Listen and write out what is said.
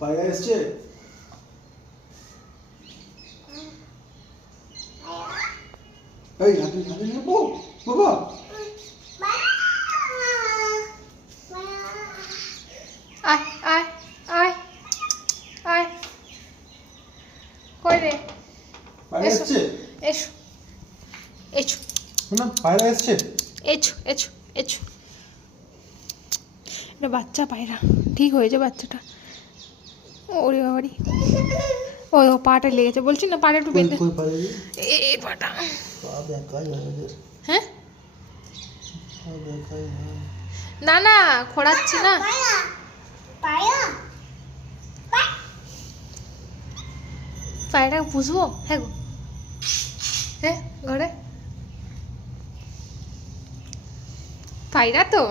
পায়রা এসছে। এই হাতে হাতে নেবো বাবা। আয় আয় আয় আয় কই রে? পায়রা এসছে। এসো এসো না পায়রা এসছে। এসো এসো এসো। এটা বাচ্চা পায়রা, ঠিক হয়েছে বাচ্চাটা। ওরে বাবারি, ও পাটা লেগেছে, বলছি না পাটা একটু বেঁধে। এই পাটা হ্যাঁ না না খোঁড়াচ্ছি না। পায়রা পুষবো? হ্যাঁ গো, হ্যাঁ ঘরে পায়রা তো